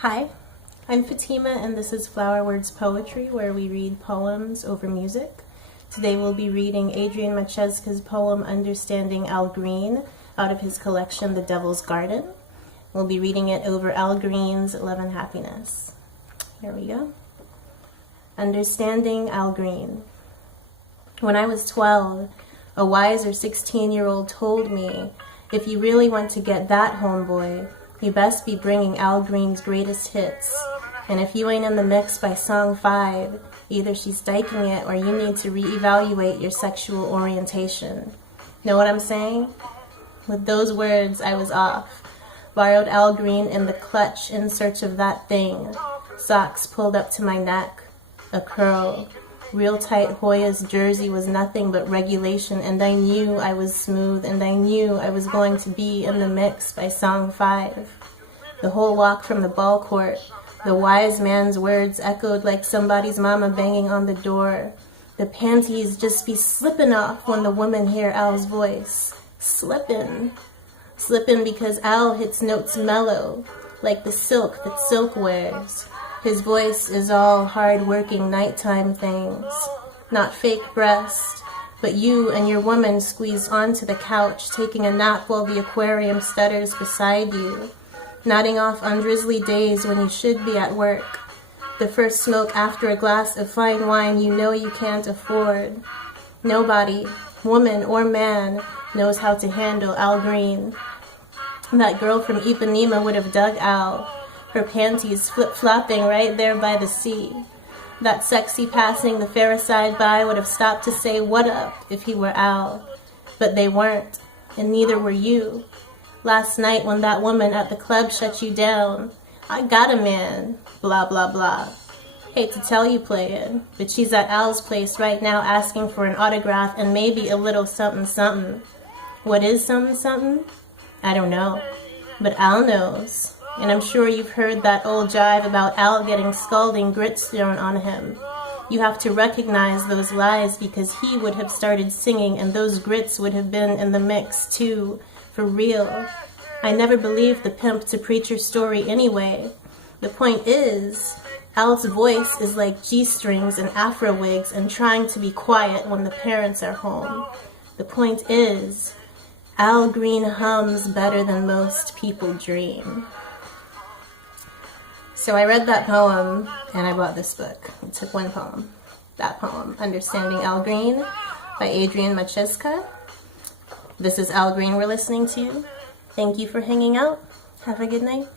Hi, I'm Fatima and this is Flower Words Poetry, where we read poems over music. Today we'll be reading Adrian Matejka's poem Understanding Al Green out of his collection The Devil's Garden. We'll be reading it over Al Green's Love and Happiness. Here we go. Understanding Al Green. When I was 12, a wiser 16-year-old told me, if you really want to get that homeboy, you best be bringing Al Green's greatest hits. And if you ain't in the mix by song 5, either she's dyking it or you need to reevaluate your sexual orientation. Know what I'm saying? With those words, I was off. Borrowed Al Green in the clutch in search of that thing. Socks pulled up to my neck. A curl. Real tight Hoya's jersey was nothing but regulation, and I knew I was smooth, and I knew I was going to be in the mix by song 5. The whole walk from the ball court, the wise man's words echoed like somebody's mama banging on the door. The panties just be slipping off when the women hear Al's voice. Slippin'. Slippin' because Al hits notes mellow, like the silk that silk wears. His voice is all hard-working nighttime things, not fake breast, but you and your woman squeezed onto the couch, taking a nap while the aquarium stutters beside you, nodding off on drizzly days when you should be at work. The first smoke after a glass of fine wine you know you can't afford. Nobody, woman or man, knows how to handle Al Green. That girl from Ipanema would have dug Al. Her panties flip-flopping right there by the sea. That sexy passing the Phariside by would have stopped to say what up if he were Al. But they weren't, and neither were you. Last night when that woman at the club shut you down, I got a man, blah blah blah. Hate to tell you, player, but she's at Al's place right now asking for an autograph and maybe a little something something. What is something something? I don't know, but Al knows. And I'm sure you've heard that old jive about Al getting scalding grits thrown on him. You have to recognize those lies because he would have started singing and those grits would have been in the mix too, for real. I never believed the pimp to preacher story anyway. The point is, Al's voice is like G-strings and afro wigs and trying to be quiet when the parents are home. The point is, Al Green hums better than most people dream. So I read that poem, and I bought this book. It took one poem. That poem, Understanding Al Green, by Adrian Matejka. This is Al Green we're listening to. Thank you for hanging out. Have a good night.